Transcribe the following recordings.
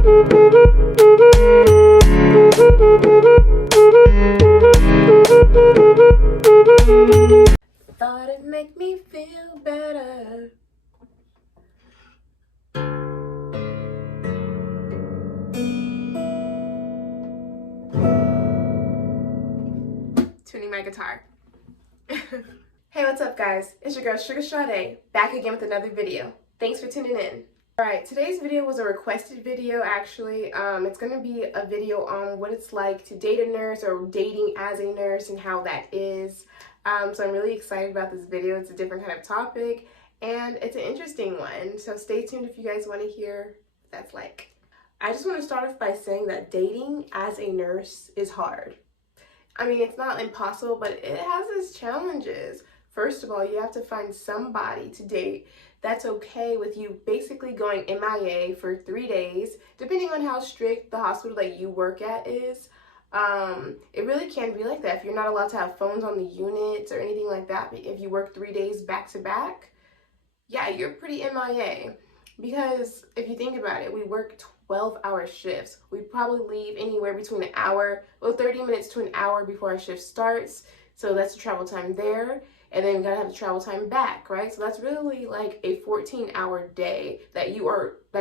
Thought it'd make me feel better. Tuning my guitar. Hey, what's up guys? It's your girl Sugar Sade, back again with another video. Thanks for tuning in. Alright, today's video was a requested video actually. It's going to be a video on what it's like to date a nurse or dating as a nurse and how that is. So I'm really excited about this video. It's a different kind of topic and it's an interesting one. So stay tuned if you guys want to hear what that's like. I just want to start off by saying that dating as a nurse is hard. I mean, it's not impossible, but it has its challenges. First of all, you have to find somebody to date that's okay with you basically going MIA for 3 days, depending on how strict the hospital that you work at is. It really can be like that if you're not allowed to have phones on the units or anything like that. If you work 3 days back to back, yeah, you're pretty MIA. Because if you think about it, we work 12-hour shifts. We probably leave anywhere between an hour, 30 minutes to an hour before our shift starts. So that's the travel time there. And then you gotta have the travel time back, right? So that's really like a 14-hour day that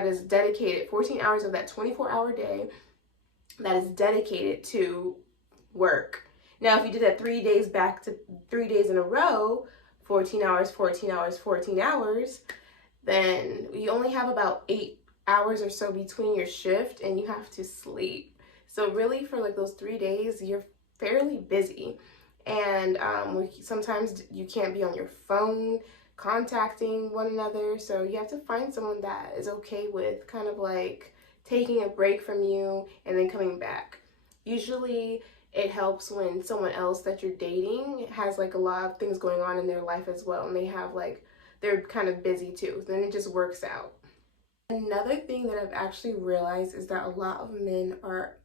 is dedicated, 14 hours of that 24-hour day that is dedicated to work. Now, if you did that 3 days back to 3 days in a row, 14 hours, 14 hours, 14 hours, then you only have about 8 hours or so between your shift and you have to sleep. So really for like those 3 days, you're fairly busy. And sometimes you can't be on your phone contacting one another. So you have to find someone that is okay with kind of like taking a break from you and then coming back. Usually it helps when someone else that you're dating has like a lot of things going on in their life as well. And they have like, they're kind of busy too. Then it just works out. Another thing that I've actually realized is that a lot of men are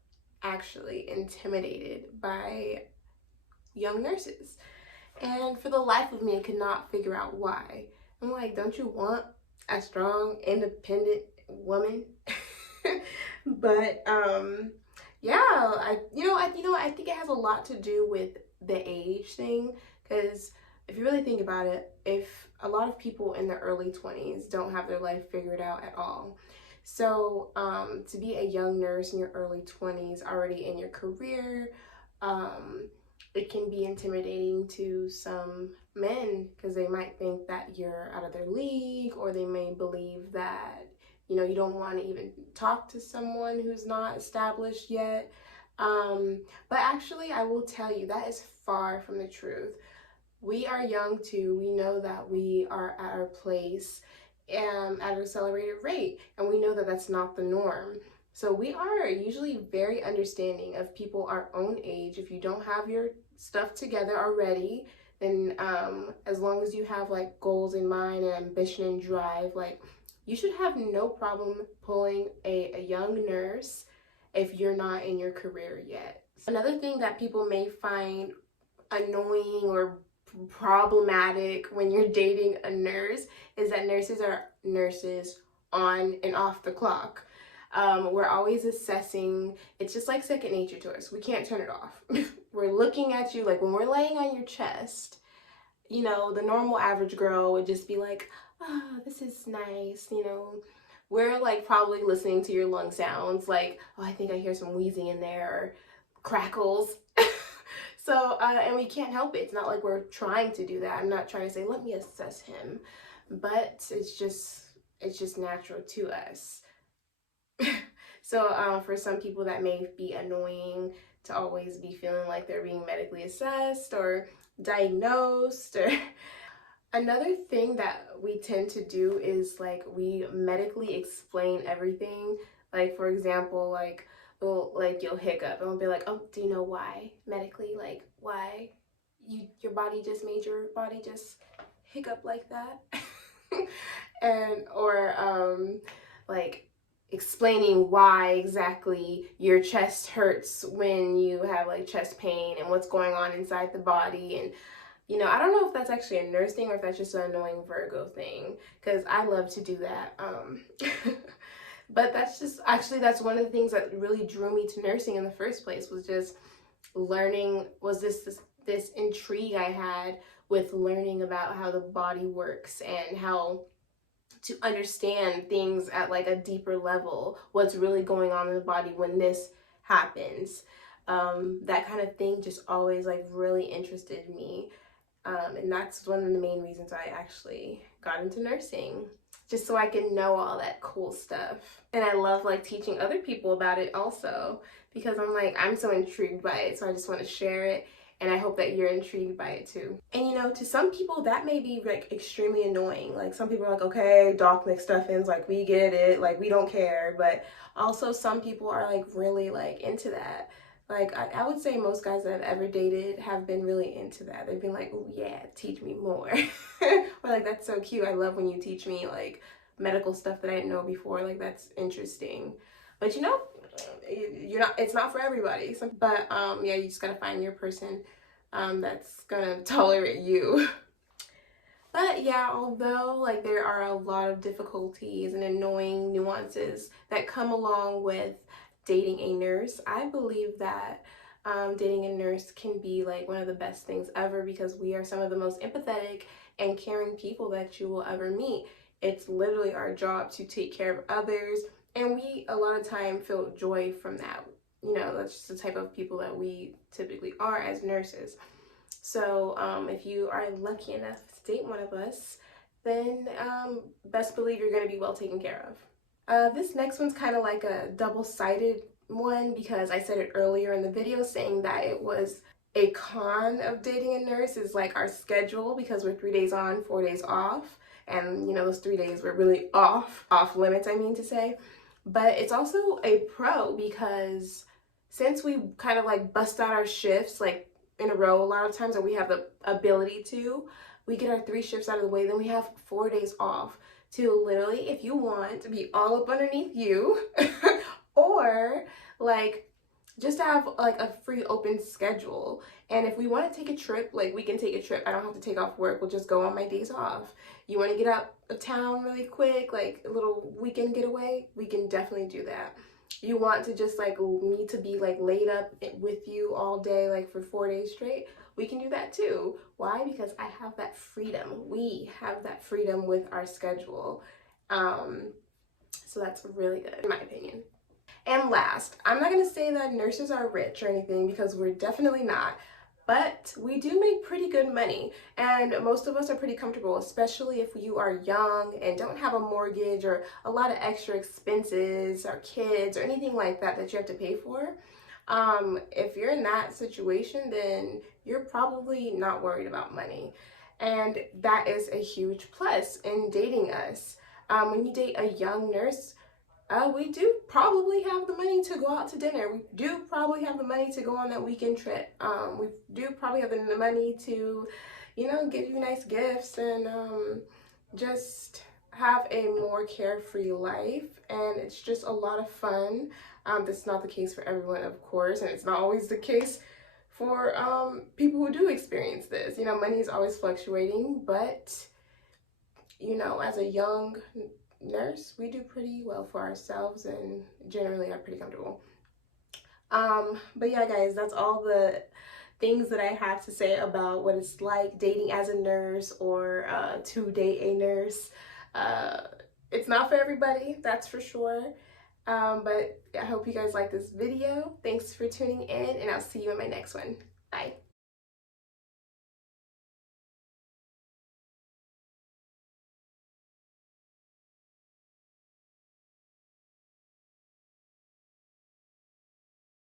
actually intimidated by young nurses. And for the life of me, I could not figure out why. I'm like, don't you want a strong, independent woman? But yeah, I think it has a lot to do with the age thing, because if you really think about it, if a lot of people in their early 20s don't have their life figured out at all. So to be a young nurse in your early 20s, already in your career, it can be intimidating to some men because they might think that you're out of their league, or they may believe that, you know, you don't want to even talk to someone who's not established yet. But actually, I will tell you, that is far from the truth. We are young too. We know that we are at our place at an accelerated rate, and we know that that's not the norm. So we are usually very understanding of people our own age. If you don't have your stuff together already, then as long as you have like goals in mind and ambition and drive, like you should have no problem pulling a young nurse if you're not in your career yet. Another thing that people may find annoying or problematic when you're dating a nurse is that nurses are nurses on and off the clock. We're always assessing. It's just like second nature to us. We can't turn it off. We're looking at you, like when we're laying on your chest, you know, the normal average girl would just be like, oh, this is nice, you know. We're like probably listening to your lung sounds, like, oh, I think I hear some wheezing in there, or crackles. So, and we can't help it. It's not like we're trying to do that. I'm not trying to say, let me assess him, but it's just natural to us. So for some people that may be annoying to always be feeling like they're being medically assessed or diagnosed. Or another thing that we tend to do is like we medically explain everything. Like for example, like you'll hiccup and we'll be like, oh, do you know why medically, like why your body just made your body just hiccup like that? And or like explaining why exactly your chest hurts when you have like chest pain and what's going on inside the body. And you know, I don't know if that's actually a nurse thing or if that's just an annoying Virgo thing, because I love to do that. But that's just, actually, that's one of the things that really drew me to nursing in the first place, was just learning, was this intrigue I had with learning about how the body works and how to understand things at like a deeper level, what's really going on in the body when this happens. That kind of thing just always like really interested me. And that's one of the main reasons I actually got into nursing, just so I can know all that cool stuff. And I love like teaching other people about it also, because I'm so intrigued by it, so I just want to share it, and I hope that you're intrigued by it too. And you know, to some people that may be like extremely annoying. Like some people are like, okay, Doc McStuffins, like we get it, like we don't care. But also some people are like really like into that. Like I would say most guys that I've ever dated have been really into that. They've been like, oh yeah, teach me more. Or like, that's so cute. I love when you teach me like medical stuff that I didn't know before. Like that's interesting. But you know, it's not for everybody. But yeah, you just gotta find your person that's gonna tolerate you. But yeah, although like there are a lot of difficulties and annoying nuances that come along with dating a nurse, I believe that dating a nurse can be like one of the best things ever, because we are some of the most empathetic and caring people that you will ever meet. It's literally our job to take care of others, and we a lot of time feel joy from that. You know, that's just the type of people that we typically are as nurses. So if you are lucky enough to date one of us, then best believe you're going to be well taken care of. This next one's kind of like a double-sided one, because I said it earlier in the video saying that it was a con of dating a nurse is like our schedule, because we're 3 days on, 4 days off. And you know, those 3 days were really off limits, I mean to say. But it's also a pro, because since we kind of like bust out our shifts like in a row a lot of times, and we have the ability to, we get our 3 shifts out of the way, then we have 4 days off to literally, if you want, to be all up underneath you or like just have like a free open schedule. And if we want to take a trip, like we can take a trip. I don't have to take off work. We'll just go on my days off. You want to get out of town really quick, like a little weekend getaway, we can definitely do that. You want to just like me to be like laid up with you all day, like for 4 days straight, we can do that too. Why? Because I have that freedom. We have that freedom with our schedule. So that's really good in my opinion. And last, I'm not going to say that nurses are rich or anything, because we're definitely not. But we do make pretty good money, and most of us are pretty comfortable, especially if you are young and don't have a mortgage or a lot of extra expenses or kids or anything like that that you have to pay for. If you're in that situation, then you're probably not worried about money. And that is a huge plus in dating us. When you date a young nurse, we do probably have the money to go out to dinner. We do probably have the money to go on that weekend trip. We do probably have the money to, you know, give you nice gifts and just have a more carefree life. And it's just a lot of fun. That's not the case for everyone, of course, and it's not always the case for people who do experience this. You know, money is always fluctuating, but, you know, as a young nurse, we do pretty well for ourselves and generally are pretty comfortable. But yeah, guys, that's all the things that I have to say about what it's like dating as a nurse or to date a nurse. It's not for everybody, that's for sure. But I hope you guys like this video. Thanks for tuning in, and I'll see you in my next one. Bye.